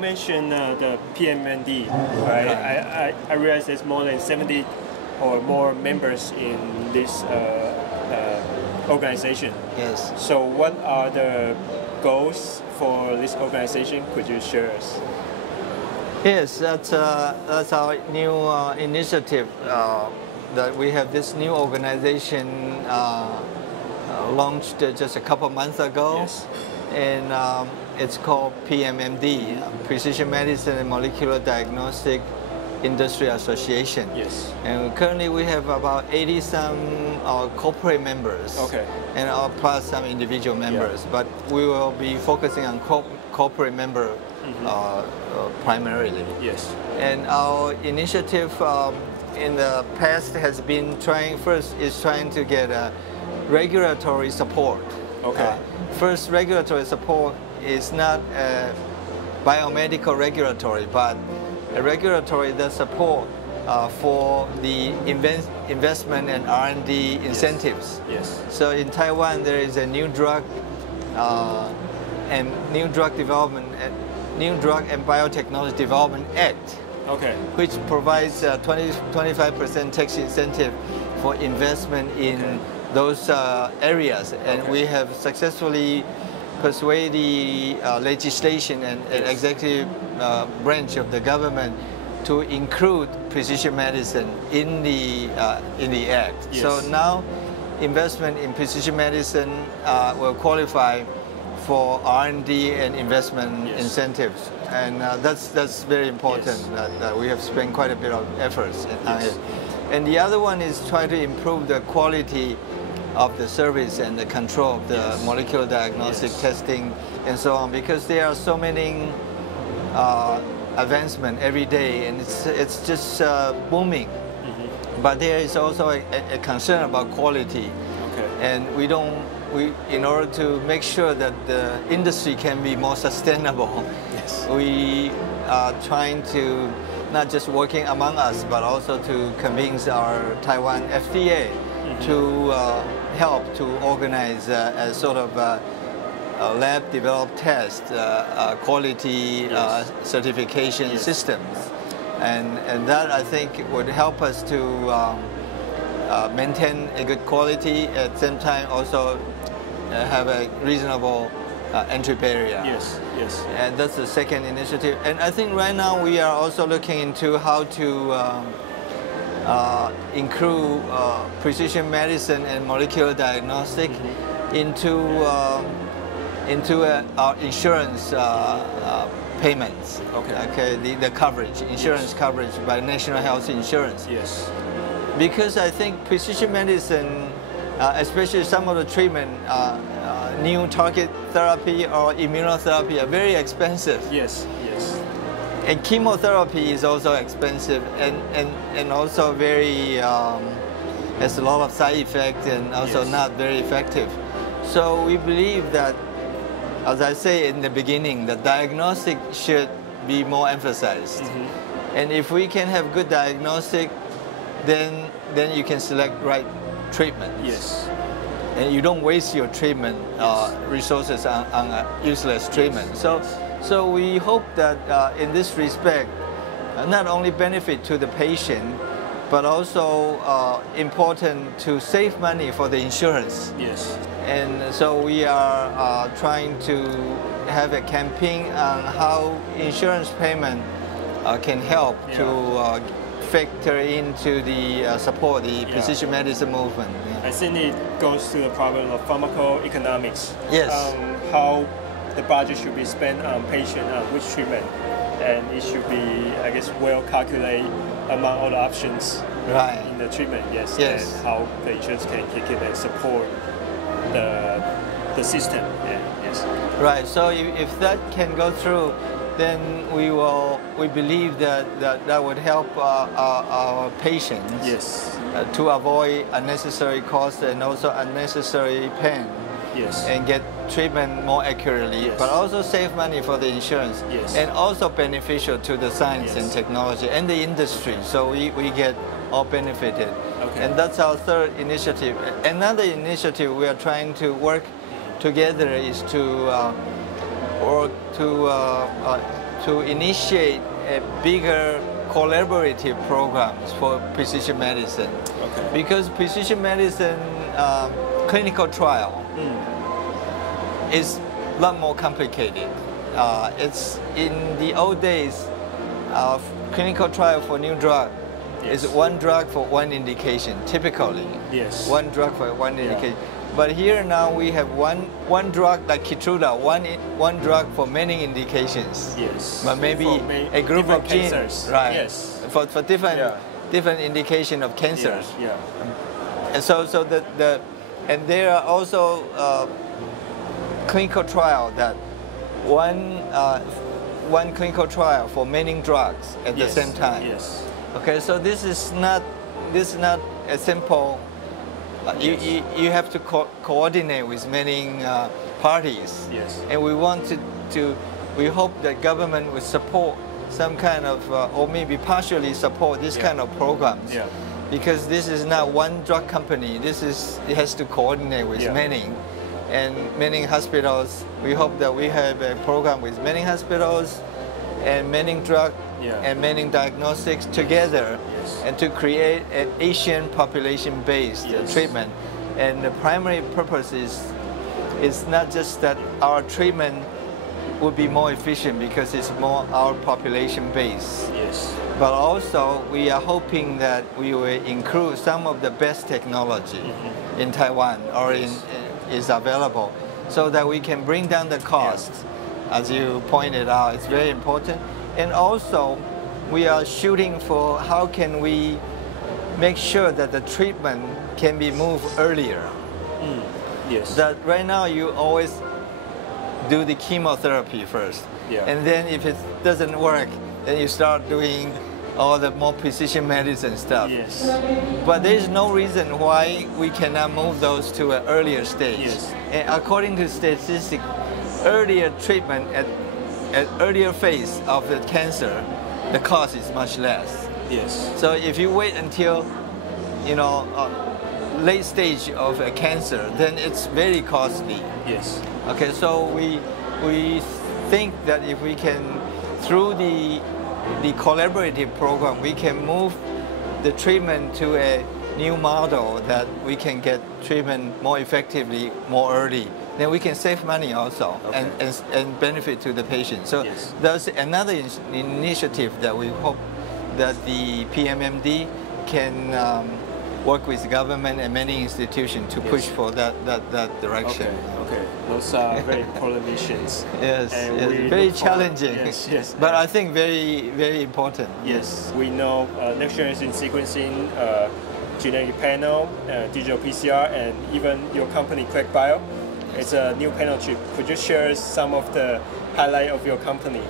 mentioned the PMMD, right? I realize there's more than 70 or more members in this organization. Yes. So what are the goals for this organization? Could you share us? Yes, that's our new initiative. That we have this new organization launched just a couple months ago. Yes. And it's called PMMD, Precision Medicine and Molecular Diagnostic Industry Association. Yes. And currently we have about 80 some corporate members. Okay. And plus some individual members. Yeah. But we will be focusing on corporate member primarily. Yes. And our initiative in the past has been trying to get regulatory support. Okay. First, regulatory support is not biomedical regulatory, but a regulatory that support for the investment and R&D incentives. Yes. So in Taiwan, there is a new drug and new drug and biotechnology development act. Okay. Which provides 25% tax incentive for investment in those areas, and we have successfully persuaded the legislation and executive branch of the government to include precision medicine in the act. Yes. So now, investment in precision medicine will qualify for R&D and investment incentives, and that's very important. That we have spent quite a bit of efforts on it. And the other one is try to improve the quality of the service and the control of the molecular diagnostic testing and so on, because there are so many advancement every day, and it's just booming. But there is also a concern about quality, and in order to make sure that the industry can be more sustainable, we are trying to not just working among us, but also to convince our Taiwan FDA to help to organize a sort of lab-developed test quality certification systems, and that I think would help us to maintain a good quality, at the same time also have a reasonable entry barrier. Yes, yes. And that's the second initiative. And I think right now we are also looking into how to include precision medicine and molecular diagnostic into our insurance payments. Okay. The coverage, insurance coverage by National Health Insurance. Yes. Because I think precision medicine, especially some of the treatment, new target therapy or immunotherapy, are very expensive. Yes, yes. And chemotherapy is also expensive and also very has a lot of side effects and also not very effective. So we believe that, as I say in the beginning, the diagnostic should be more emphasized. And if we can have good diagnostic, then you can select right treatment. Yes. And you don't waste your treatment resources on useless treatment. So we hope that in this respect, not only benefit to the patient, but also important to save money for the insurance. Yes. And so we are trying to have a campaign on how insurance payment can help to factor into the support the precision medicine movement. I think it goes to the problem of pharmacoeconomics. Yes. How the budget should be spent on patient which treatment, and it should be, I guess, well calculated among all the options in the treatment. Yes. And how the insurance can kick in and support the system. Yes. Right. So if that can go through, then we believe that would help our patients to avoid unnecessary costs and also unnecessary pain. Yes. And get treatment more accurately, but also save money for the insurance, and also beneficial to the science and technology and the industry. So we get all benefited. And that's our third initiative. Another initiative we are trying to work together is to to initiate a bigger collaborative programs for precision medicine. Okay. Because precision medicine clinical trial is a lot more complicated. It's in the old days of clinical trial for new drug. Yes. Is one drug for one indication, typically. Yes. One drug for one indication. But here now we have one drug like Keytruda, one drug for many indications. Yes. But maybe a group of genes, cancers. right? Yes. For different indication of cancers. Yeah. And so and there are also clinical trial that one clinical trial for many drugs at the same time. Yes. Okay, so this is not a simple. You have to coordinate with many parties. Yes. And we want we hope that government will support some kind of, or maybe partially support this kind of programs. Yeah. Because this is not one drug company. It has to coordinate with many. And many hospitals, we hope that we have a program with many hospitals and many drug and many diagnostics together, and to create an Asian population-based treatment. And the primary purpose is not just that our treatment would be more efficient because it's more our population base. Yes. But also we are hoping that we will include some of the best technology in Taiwan or is available, so that we can bring down the cost. As you pointed out, it's very important. And also we are shooting for how can we make sure that the treatment can be moved earlier. Yes. That right now you always do the chemotherapy first. And then if it doesn't work, then you start doing all the more precision medicine stuff. Yes. But there is no reason why we cannot move those to an earlier stage. Yes. And according to statistics, earlier treatment at earlier phase of the cancer, the cost is much less. Yes. So if you wait until, late stage of a cancer, then it's very costly. Yes. Okay, so we think that if we can, through the collaborative program, we can move the treatment to a new model that we can get treatment more effectively, more early. Then we can save money also, and benefit to the patient. So there's another initiative that we hope that the PMMD can work with government and many institutions to push for that direction. Okay. Those are very important missions. Yes, very challenging. Yes. But I think very, very important. Yes, we know next generation sequencing, genetic panel, digital PCR, and even your company, Quack Bio. It's a new panel chip. Could you share some of the highlight of your company?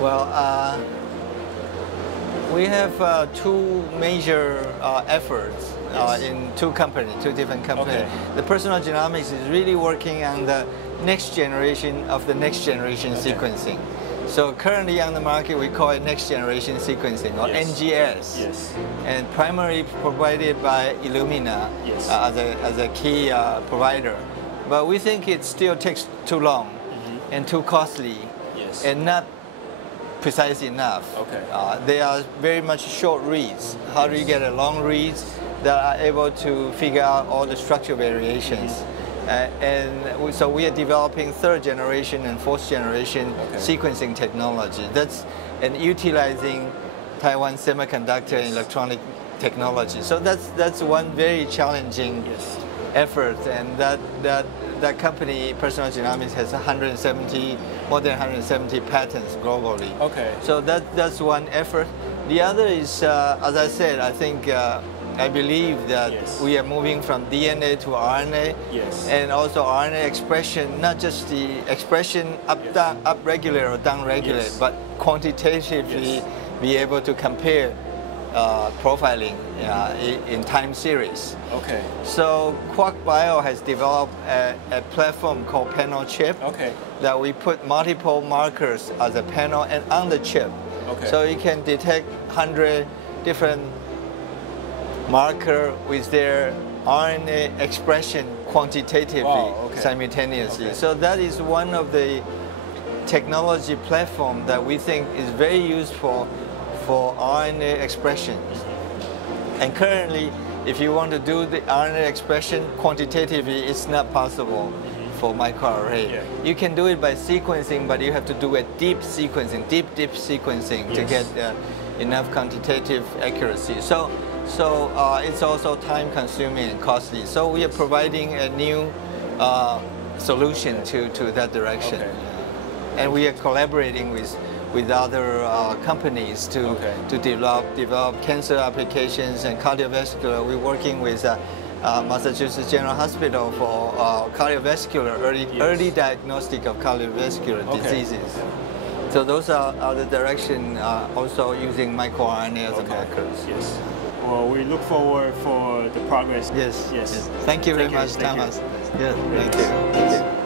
Well, we have two major efforts in two different companies. Okay. The personal genomics is really working on the next generation sequencing. So currently on the market, we call it next generation sequencing, or NGS. Yes. And primarily provided by Illumina as a key provider. But we think it still takes too long and too costly and not precise enough. They are very much short reads. How do you get a long reads that are able to figure out all the structural variations? So we are developing third generation and fourth generation sequencing technology. And utilizing Taiwan semiconductor and electronic technology. So that's one very challenging effort, and that company, Personal Genomics, has more than 170 patents globally. So that's one effort. The other is, as I said, I believe that we are moving from DNA to RNA, and also RNA expression, not just the expression up regulate or down regulate, but quantitatively be able to compare profiling in time series. So Quack Bio has developed a platform called panel chip that we put multiple markers as a panel and on the chip. So you can detect 100 different marker with their RNA expression quantitatively simultaneously. So that is one of the technology platform that we think is very useful for RNA expression. And currently, if you want to do the RNA expression quantitatively, it's not possible for microarray. Yeah. You can do it by sequencing, but you have to do a deep sequencing, deep sequencing to get enough quantitative accuracy. So it's also time consuming and costly. So we are providing a new solution to that direction. Okay. And we are collaborating with other companies to develop cancer applications and cardiovascular. We're working with Massachusetts General Hospital for cardiovascular, early diagnostic of cardiovascular diseases. So those are the direction also using microRNA as a markers. Yes. Well, we look forward for the progress. Yes. Thank you very much, Thomas. Yes, thank you.